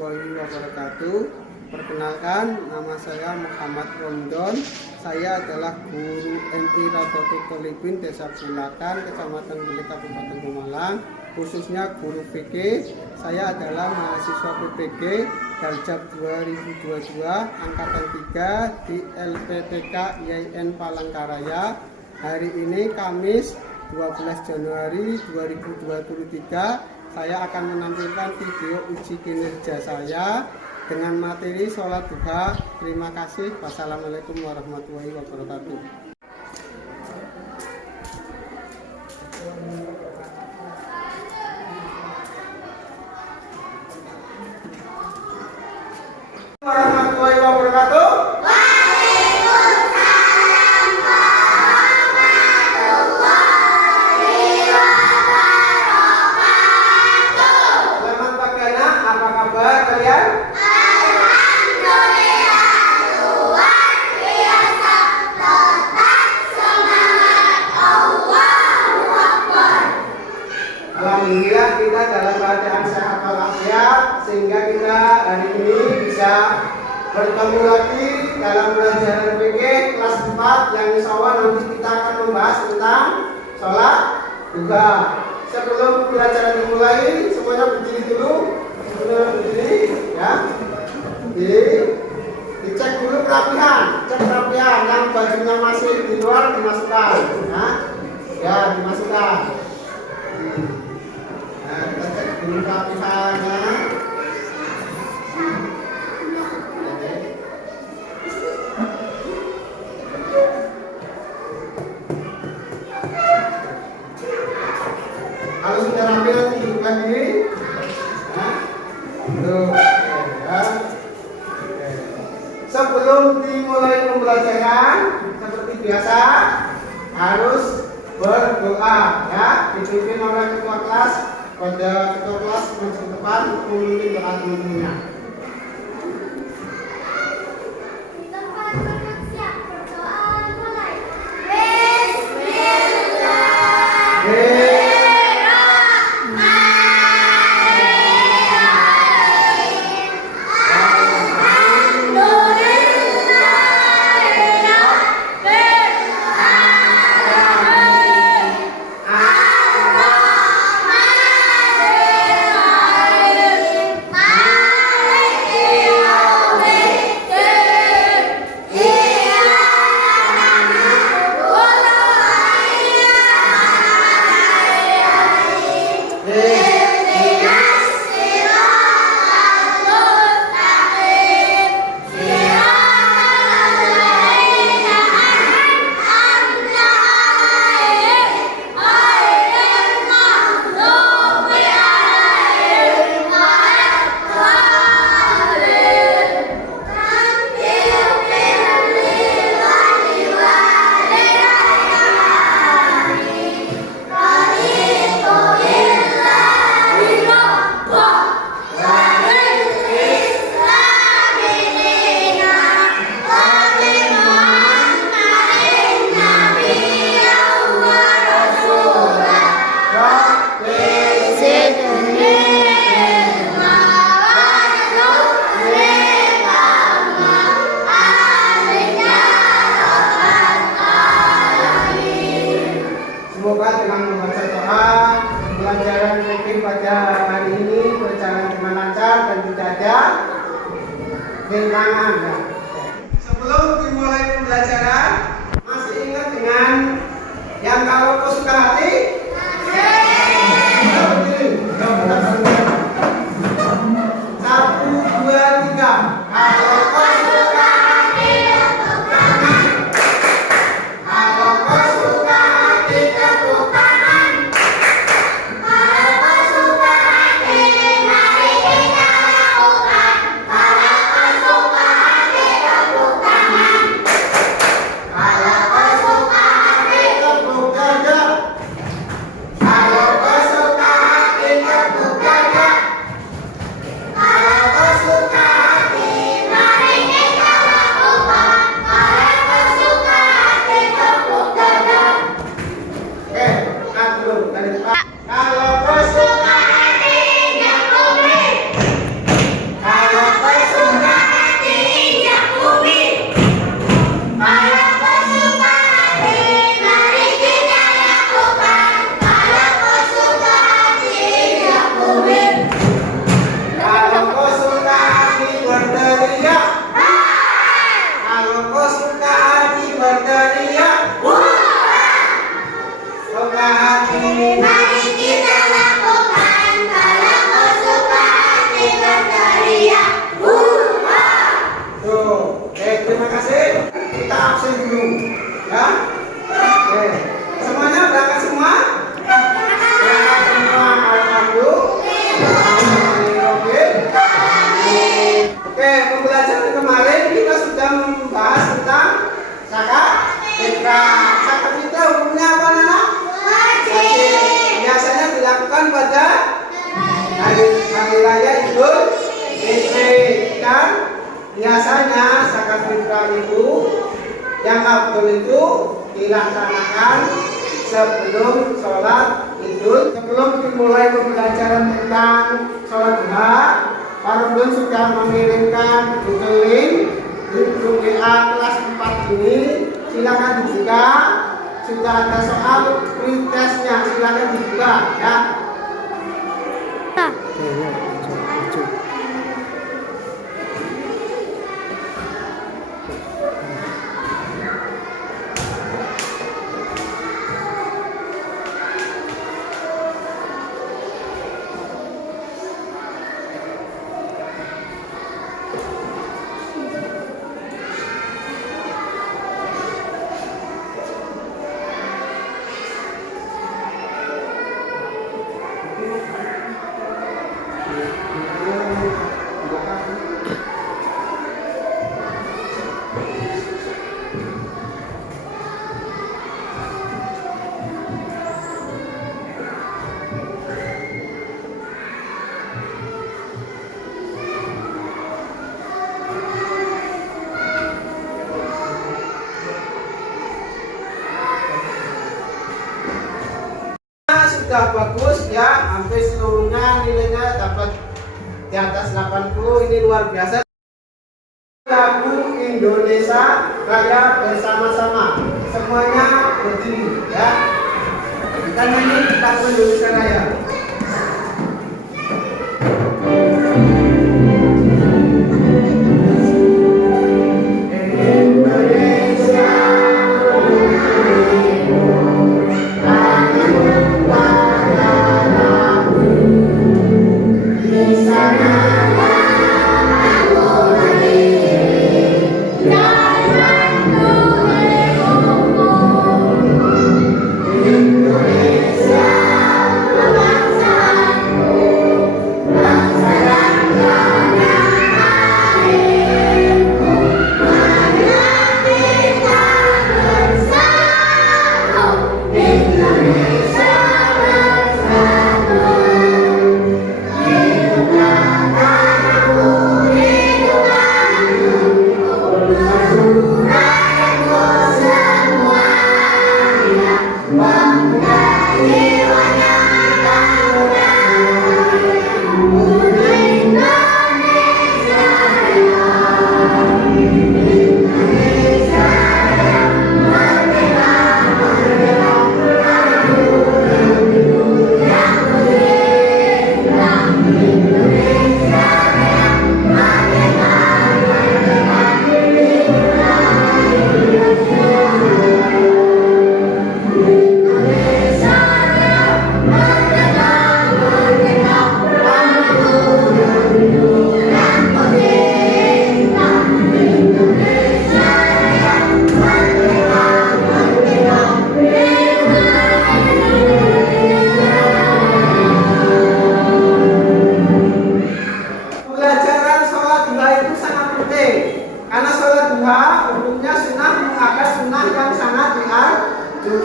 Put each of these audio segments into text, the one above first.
warahmatullahi wabarakatuh. Perkenalkan, nama saya Muhammad Romdon. Saya adalah guru MI Radotul Tolibin Desa Bulakan, Kecamatan Bule, Kabupaten Pemalang, khususnya guru PG. Saya adalah mahasiswa PPG Darjab 2022 Angkatan 3 di LPPK IAIN Palangkaraya. Hari ini Kamis 12 Januari 2023, saya akan menampilkan video uji kinerja saya dengan materi sholat duha. Terima kasih. Wassalamualaikum warahmatullahi wabarakatuh. Warahmatullahi wabarakatuh. Selamat pagi anak, apa kabar kalian? Alhamdulillah, luar biasa, tetap semangat, Allahu Akbar. Alhamdulillah kita dalam keadaan sehat walafiat, sehingga kita hari ini bisa bertemu lagi dalam pelajaran PG kelas 4 yang insya Allah nanti kita akan membahas tentang sholat duha. Sebelum pelajaran dimulai, semuanya berdiri dulu. Semuanya berdiri, ya. Dicek dulu kerapihan, cek kerapihan. Yang bajunya masih di luar dimasukkan, ya dimasukkan. Nah, kita cek dulu kerapihannya. Kalau sudah rapi, nanti duduk lagi. Duduk, ya. Sebelum dimulai pembelajaran, seperti biasa harus berdoa, ya. Dipimpin oleh ketua kelas. Pada ketua kelas maju depan untuk memimpin doa teman-temannya. Tempat duduk siap, berdoa mulai. Bismillah. Semoga dengan membaca doa, pelajaran mungkin pada hari ini berjalan dengan lancar dan tidak ada rintangan. Ya. Sebelum dimulai pembelajaran, masih ingat dengan yang kalau kau suka hati? Satu, dua, tiga. Kalau kau suka hati, tepuk tangan. Kalau kau suka hati, tepuk tangan. Kalau kau suka hati, mari kita lakukan. Kalau kau suka hati, tepuk tangan. Kalau kau suka hati, tepuk dada. Kalau kau suka hati, tepuk dada. Kalau kau suka hati, mari kita lakukan. Kalau kau suka hati, tepuk dada. Oke, angkat dulu dari depan. Kalau kau suka Suka hati, tepuk. Mari kita lakukan kalau kau suka hati berteriak. Hurra! Tuh, oke, terima kasih. Kita absen dulu, ya. Oke, semuanya berangkat semua? Berangkat semua, alhamdulillah. Oke, pembelajaran kemarin kita sudah membahas tentang zakat fitrah. Zakat fitrah hukumnya apa, Nana? Wajib. Biasanya dilakukan pada hari raya Idul Fitri, dan biasanya zakat fitrah itu yang afdol itu dilaksanakan sebelum sholat Idul. Sebelum dimulai pembelajaran tentang sholat duha, Pak Romdon sudah mengirimkan Google link di grup WA kelas 4 ini. Silakan dibuka. Sudah ada soal pretestnya, silakan dibuka ya. Sudah bagus ya, hampir seluruhnya nilainya dapat di atas 80. Ini luar biasa. Lagu Indonesia Raya bersama-sama, semuanya berdiri ya. Kita nyanyi lagu Indonesia Raya.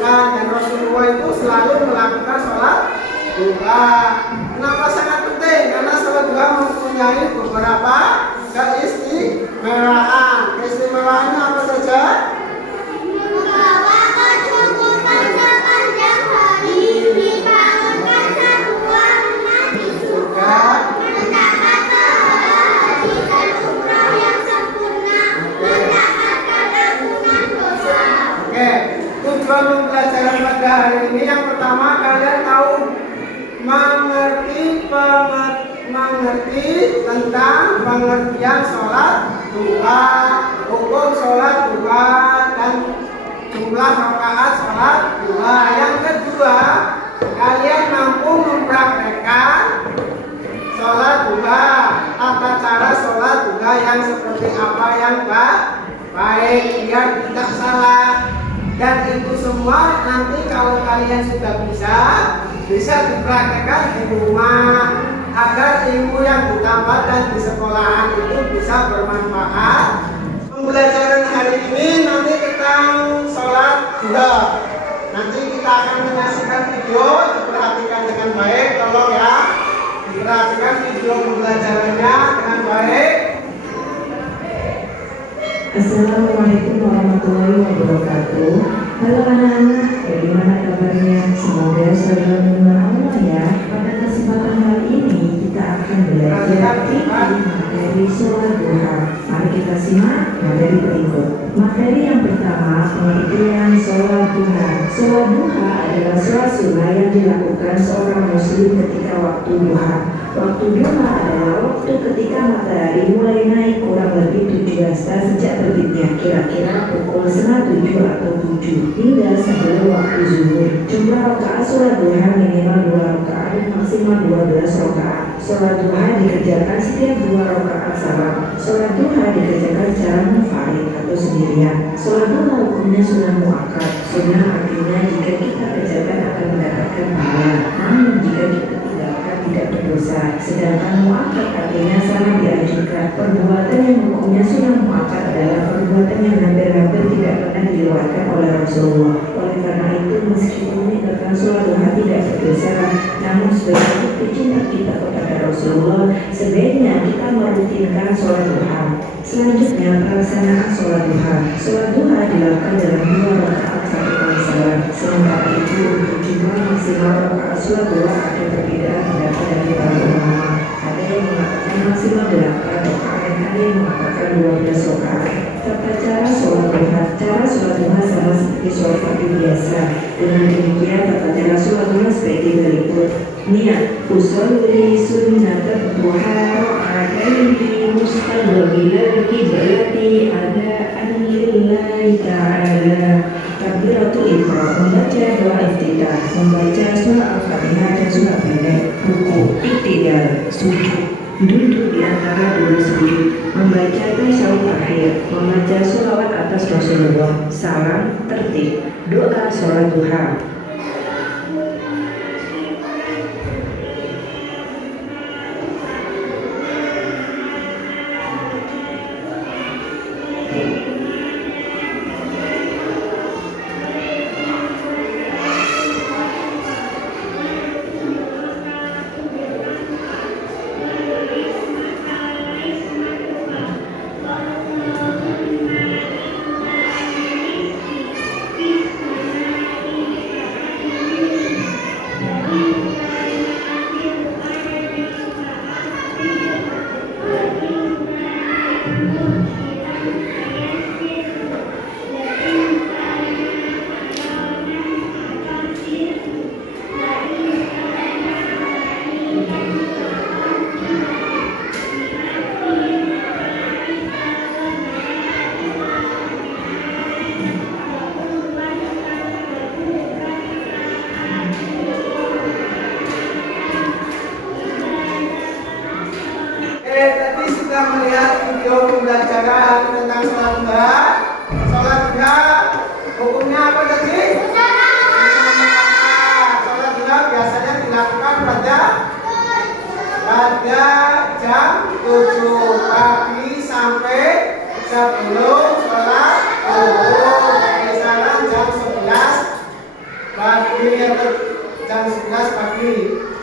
Dan Rasulullah itu selalu melakukan sholat duha. Kenapa sangat penting? Karena sholat duha mempunyai beberapa keistimewaan. Keistimewaannya apa saja? Membawa kecukupan sepanjang hari, dibangunkan sebuah rumah di surga, mendapat pahala haji dan umrah yang sempurna, mendapatkan ampunan dosa. Oke, tujuan pembelajaran pada hari ini yang pertama, kalian tahu mengerti tentang pengertian sholat duha, hukum sholat duha, dan jumlah rakaat sholat duha. Yang kedua, kalian mampu mempraktekkan sholat duha, tata cara sholat duha yang seperti apa yang baik biar tidak salah. Dan itu semua nanti kalau kalian sudah bisa dipraktekkan di rumah agar ilmu yang ditambah dan di sekolahan itu bisa bermanfaat. Pembelajaran hari ini nanti tentang sholat duha. Nanti kita akan menyaksikan video, diperhatikan dengan baik, tolong ya. Diperhatikan video pembelajarannya dengan baik. Assalamualaikum warahmatullahi wabarakatuh. Halo anak-anak, bagaimana kabarnya? Semoga selalu mengenal Allah ya. Pada kesempatan kali ini kita akan belajar materi sholat duha. Mari kita simak materi berikut. Materi yang pertama, pengertian sholat duha. Sholat duha adalah sholat sunnah yang dilakukan seorang muslim ketika waktu duha. Waktu duha adalah waktu ketika matahari mulai naik kurang lebih 17 sejak terbitnya, kira-kira pukul 6:07 atau 7 hingga sebelum waktu zuhur. Jumlah rakaat sholat duha minimal 2 rakaat dan maksimal 12 rakaat. Sholat duha dikerjakan setiap 2 rakaat salam. Sholat duha dikerjakan secara munfarid atau sendirian. Sholat duha hukumnya sunnah muakkad. Sunnah artinya jika kita kerjakan akan mendapatkan pahala, namun jika kita tinggalkan tidak berdosa. Sedangkan muakkad artinya sangat dianjurkan. Perbuatan yang hukumnya sunnah muakkad adalah perbuatan yang hampir-hampir tidak pernah dilewatkan oleh Rasulullah. Oleh karena itu, meskipun meninggalkan sholat duha tidak berdosa, namun sebagai bukti cinta kita kepada Rasulullah, sebaiknya kita merutinkan sholat duha. Selanjutnya, pelaksanaan sholat duha. Sholat duha dilakukan dalam 2 rakaat 1 kali salam. Sementara itu, untuk jumlah maksimal rakaat sholat duha ada perbedaan pendapat dari para ulama. Ada yang mengatakan maksimal 8 rakaat dan ada yang mengatakan 12 rakaat. Tata cara sholat duha. Cara sholat duha sama seperti sholat fardu biasa. Dengan demikian, tata cara sholat duha seperti berikut. Niat usolli sunnatan duha rakaataini mustaqbilal qiblati adaan lillahi ta'ala. Takbiratul ihram, membaca doa iftitah, membaca surah Al-Fatihah dan surah pendek. Ruku, iktidal, sujud, duduk di antara 2 sujud, membaca tasyahud akhir, membaca sholawat atas Rasulullah, salam, tertib, doa sholat duha. Tadi sudah melihat video pembelajaran tentang sholat duha. Sholat duha hukumnya apa tadi? Sholat duha biasanya dilakukan pada jam 7 pagi sampai sebelum sholat zuhur. Misalnya jam 11 pagi atau jam 11 pagi.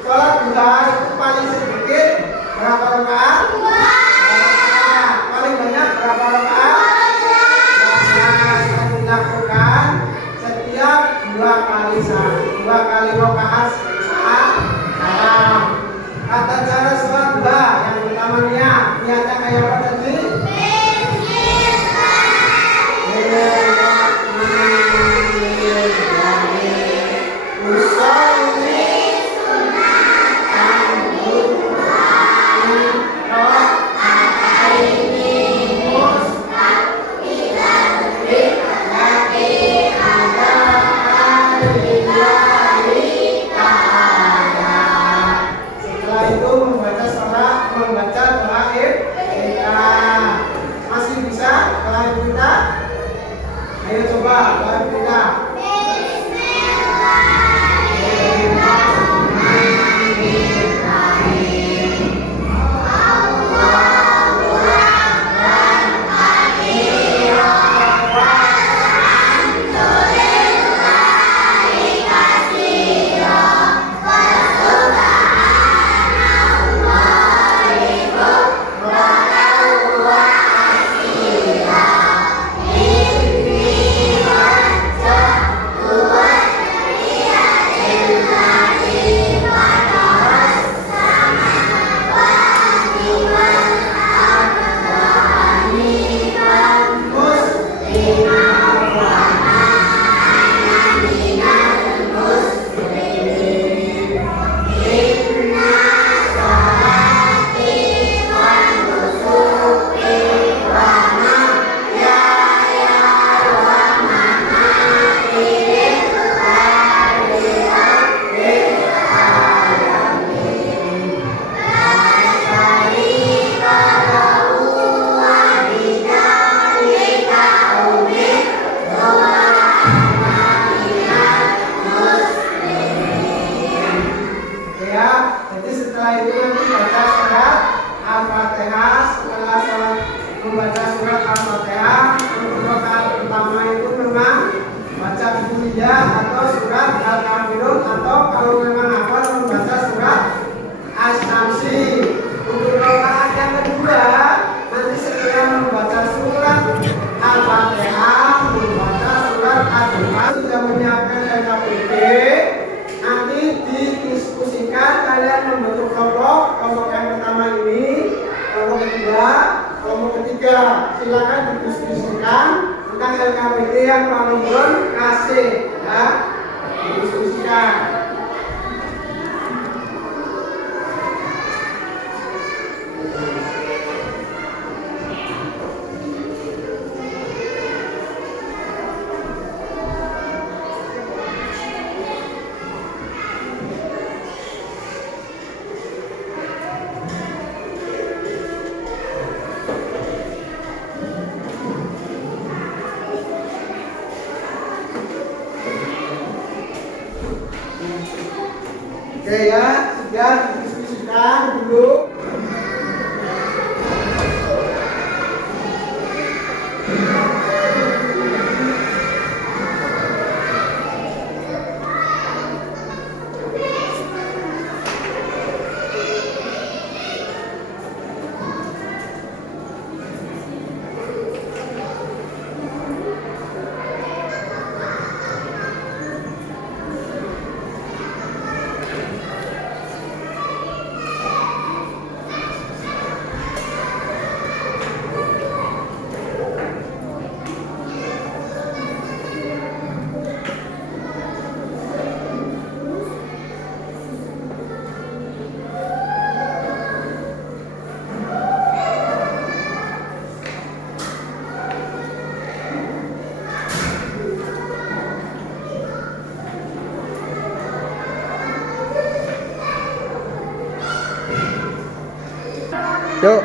Sholat duha itu paling sedikit berapa rakaat? 2 rakaat. Paling banyak berapa rakaat? 12. Dilakukan setiap 2 kali saat, 2 kali rakaat saat salam. Tata cara sholat duha yang pertamanya niatnya kayak apa tadi? Lillahi ta'ala. KPT yang paling kasih ya, didiskusikan. Oke ya, sudah didiskusikan dulu. Yuk.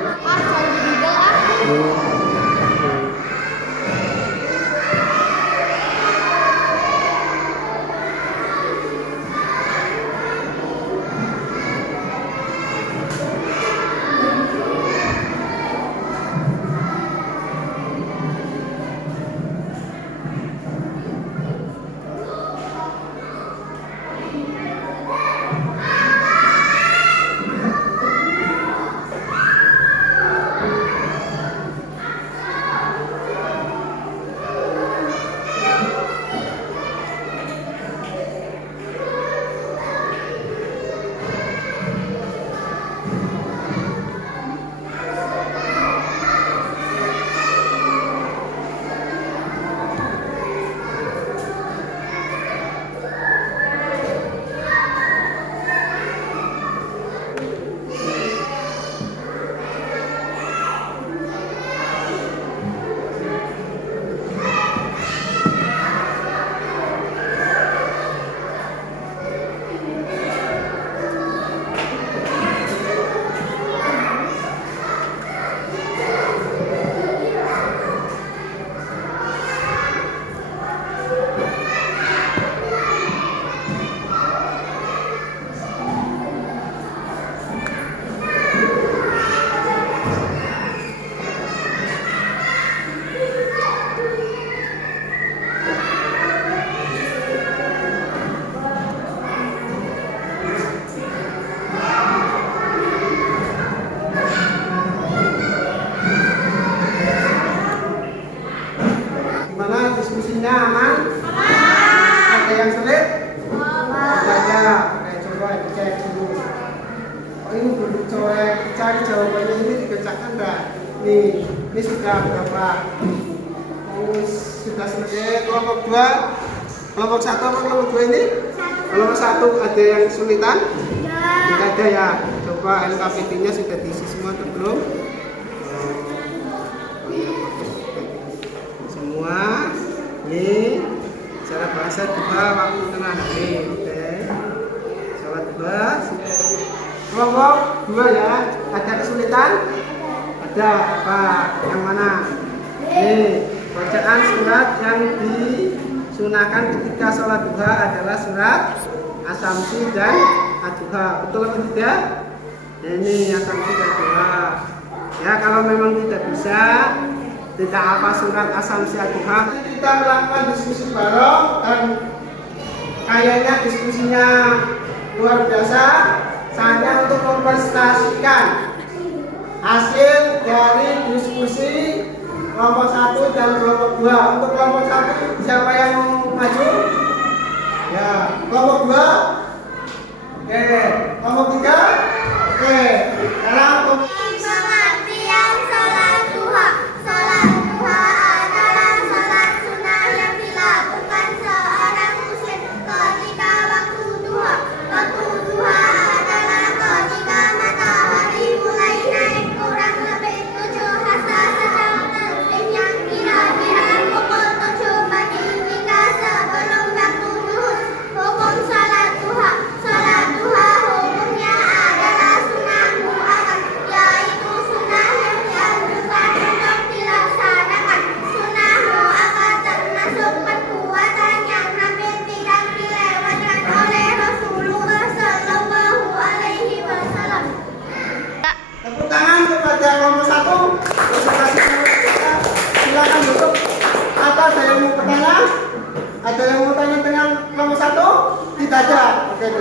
Diskusinya aman? Ada yang sulit? Ada. Oke, coba dicek dulu. Oh, ini belum coret, cari jawabannya ini dikerjakan enggak? Ini sudah berapa? Oh, sudah selesai. Kelompok 2, kelompok 1 apa kelompok 2 ini? Kelompok 1 ada yang kesulitan? Tidak ada ya. Coba LKPD-nya sudah diisi semua atau belum? Semua. Ini cara bahasa 2 waktu tengah hari. Oke. Salat 2. Kelompok 2 ya. Ada kesulitan? Ada apa? Yang mana? Ini bacaan surat yang disunahkan ketika sholat duha adalah surat Asy-Syamsi dan Ad-Duha. Betul atau tidak? Ini Asy-Syamsi dan Ad-Duha. Ya, kalau memang tidak bisa, tidak apa surat Asy-Syamsi Ad-Duha, kita melakukan diskusi bareng dan kayaknya diskusinya luar biasa. Saya untuk mempresentasikan hasil dari diskusi kelompok 1 dan kelompok 2. Untuk kelompok 1 siapa yang mau maju? Ya, kelompok 2. Oke, kelompok 3. Oke, sekarang Pengertian sholat duha. Sholat duha adalah sholat sunnah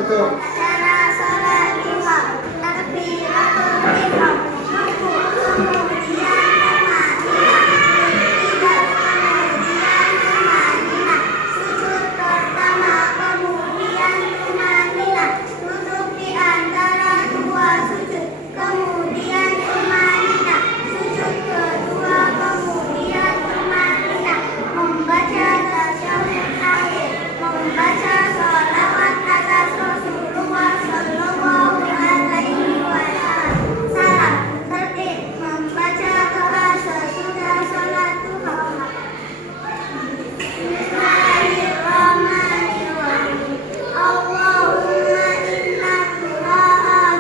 tutup. Cara sholat duha, takbiratul ihram, rukuk, kemudian Madinah, tidak kemudian Madinah, sujud pertama, kemudian Madinah, duduk di antara dua sujud, kemudian Madinah, sujud kedua, kemudian Madinah, membaca tasyahud akhir, membaca sholawat atas Rasulullah Sallallahu Alaihi Wasallam, tertib membaca doa sesudah sholat duha. Bismillahirrahmanirrahim. Allahumma inna du'a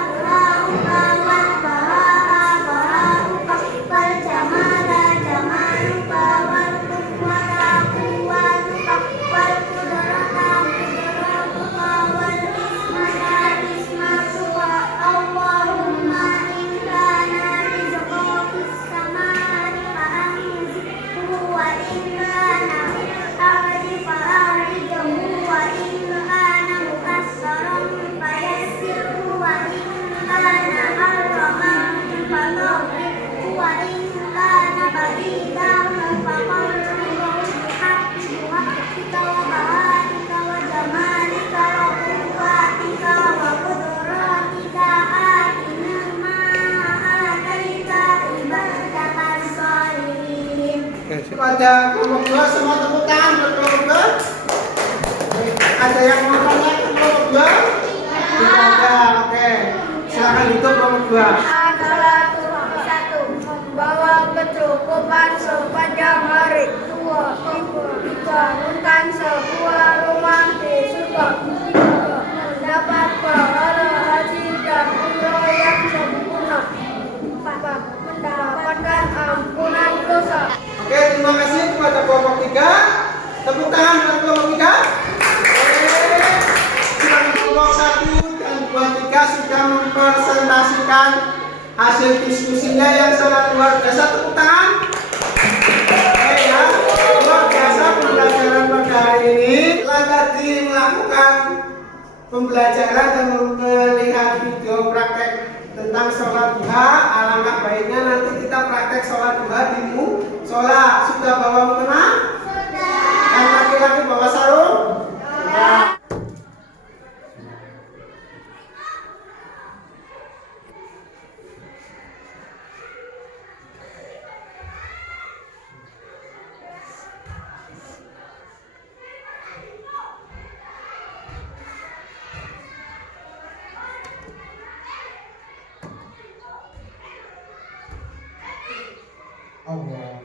du'auka wal bara'a bara'uka wal jamala jamaluka wal quwwata quwwatuka wal qudrata qudratuka wal ismata ismatuka. Allahumma in kana rizqu fis samai fa'anzilhu wa in kana fil ardi fa'arijhu wa in kana muqassaran fayassirhu wa in kana haraman fadhaqhu wa in kana baridan faqarribhu bihaqqi haqqika wa bahatika wa jamalika wa quwwatika wa qudratika atina ma ataita ibadaka sholihin. Pada kelompok 2 semua tepuk tangan buat kelompok 2. Ada yang mau tanya ke kelompok 2? Tidak ada, oke. Silakan ditutup kelompok 2. Adalah Tuhan satu, membawa kecukupan sepanjang hari. Dua, membangunkan sebuah rumah di surga. Tiga, mendapat pahala haji dan umroh yang sempurna. Empat, mendapatkan ampunan dosa. Oke, terima kasih kepada kelompok 3. Tepuk tangan buat kelompok 3. Oke. Silakan kelompok 1 dan 2, 3 sudah mempresentasikan hasil diskusinya yang sangat luar biasa. Tepuk tangan. Oke ya, luar biasa pembelajaran pada hari ini. Setelah tadi melakukan pembelajaran dan melihat video praktek tentang sholat duha, alangkah baiknya nanti kita praktek sholat duha di musola. Sudah bawa mukena? Sudah. Yang laki-laki bawa sarung? Sudah. Allah.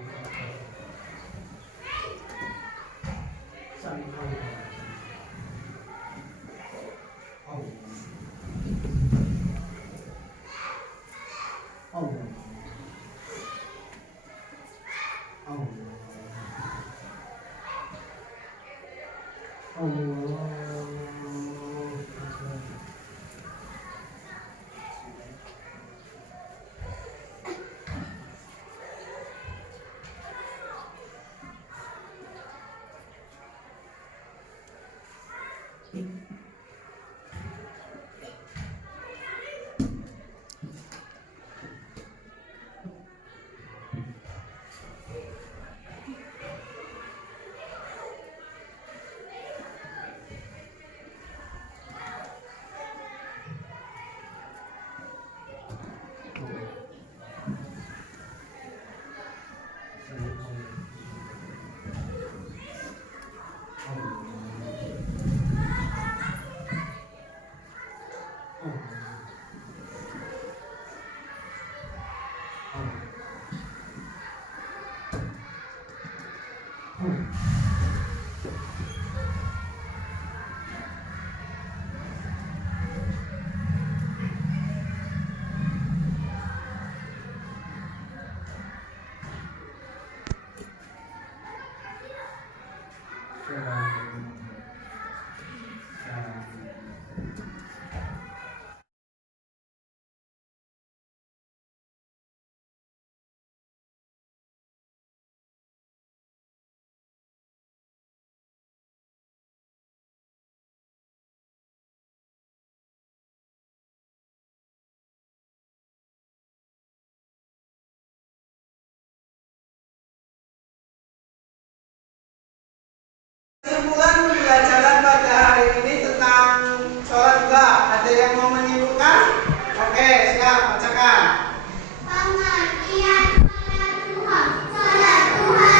kesimpulan pembelajaran pada hari ini tentang sholat duha. Ada yang mau menyimpulkan? Oke, siap, bacakan. Pengertian sholat duha. Sholat duha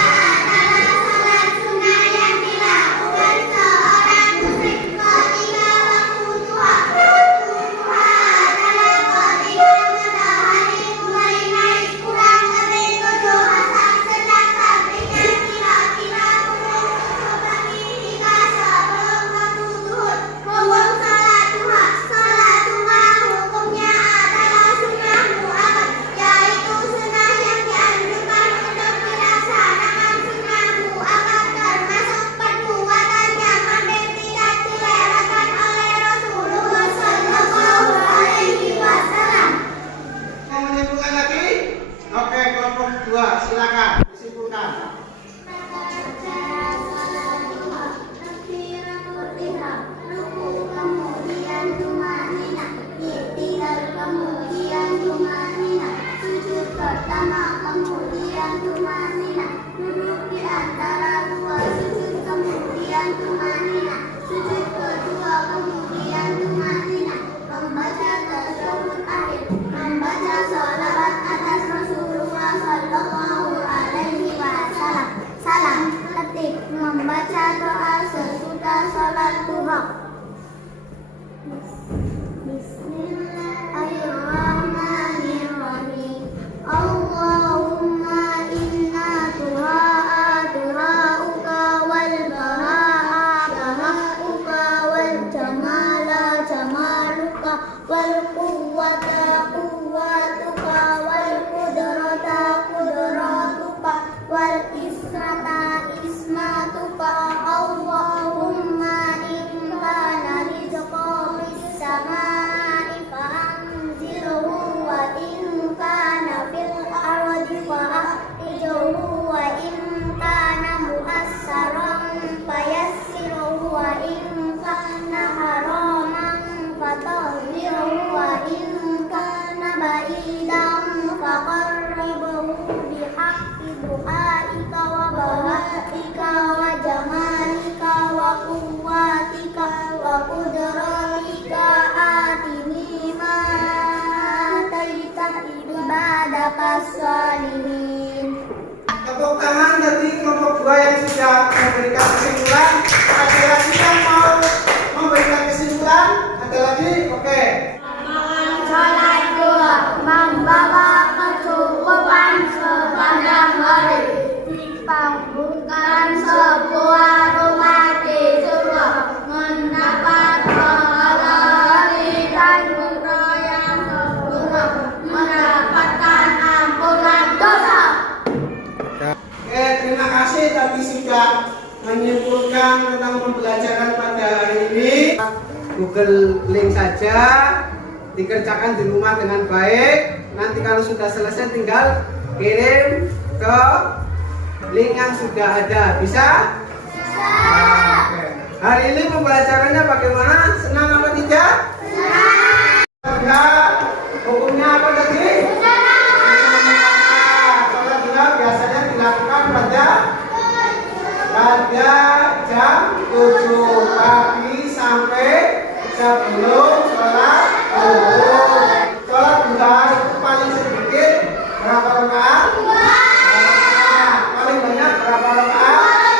adalah sholat sunnah yang dilakukan seorang muslim ketika waktu duha. Waktu duha adalah ketika matahari mulai naik kurang lebih 7 asar sejak terbitnya kira-kira pukul 7 pagi hingga sebelum waktu zuhur. Hukum sholat duha. Sholat duha hukumnya adalah sunnah muakkad, yaitu sunnah yang dianjurkan untuk dilaksanakan. Sunnah muakkad termasuk perbuatan yang hampir tidak dilewatkan oleh Rasulullah Shallallahu Alaihi Wasallam. Mau menyimpulkan lagi? Oke, kelompok 2, silakan disimpulkan. Sujud pertama, kemudian tumanina, duduk di antara dua sujud, kemudian tumanina, sujud kedua, kemudian tumanina, membaca tasyahud akhir, membaca sholawat atas Rasulullah Shallallahu Alaihi Wasallam. Salam tertib, membaca doa sesudah sholat duha. Bismillahirrahmanirrahim. Allahumma inna duha'uka wal baha'a baha'uka wal jamala jamaluka wal quwwata quwwatuka wal qudrata qudratuka wal ismata ismatuka. Allahumma inna rizqa fis samai fa'anzilhu wa in kana fil ardi fa'akhrijhu wa in kana mu'assaran fayassirhu wa in kana haraman fatahhirhu wa in kana ba'idan faqarribhu bihaqqi du'aika wa bahaika wa jamalika wa quwwatika wa qudratika atini ma taita ibadaka sholihin. Tepuk tangan dari kelompok 2 yang sudah memberikan kesimpulan. Ada lagi yang mau memberikan kesimpulan? Ada lagi? Oke. Sholat duha membawa kecukupan sepanjang hari, dibangunkan sebuah rumah di surga, mendapat pahala hari dan umrah yang sempurna, mendapatkan ampunan dosa. Oke, terima kasih tadi sudah menyimpulkan tentang pembelajaran pada hari ini. Google link saja, dikerjakan di rumah dengan baik. Nanti kalau sudah selesai tinggal kirim ke link yang sudah ada. Bisa? Nah, oke. Hari ini pembelajarannya bagaimana? Senang apa tidak? Senang. Hukumnya apa tadi? Sholat duha biasanya dilakukan pada jam 7 pagi sampai sebelum sholat zuhur. Sholat duha itu paling sedikit berapa rakaat? Paling banyak berapa rakaat?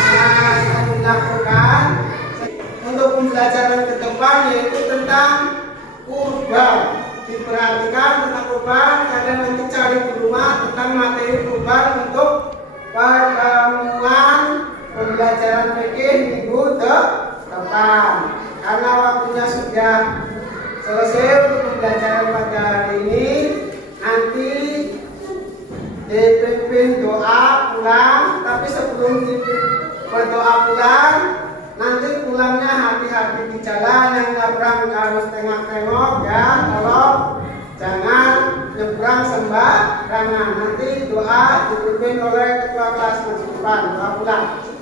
Sudah dilakukan. Untuk pembelajaran ke depan yaitu tentang kurban. Diperhatikan tentang kurban, kalian nanti cari di rumah tentang materi kurban untuk pertemuan pembelajaran fikih minggu depan. Karena waktunya sudah selesai untuk pembelajaran pada hari ini, nanti dipimpin doa pulang. Tapi sebelum berdoa pulang, nanti pulangnya hati-hati di jalan, yang nyebrang harus tengok-tengok ya, tolong jangan nyebrang sembarangan. Nanti doa dipimpin oleh ketua kelas maju depan, doa pulang.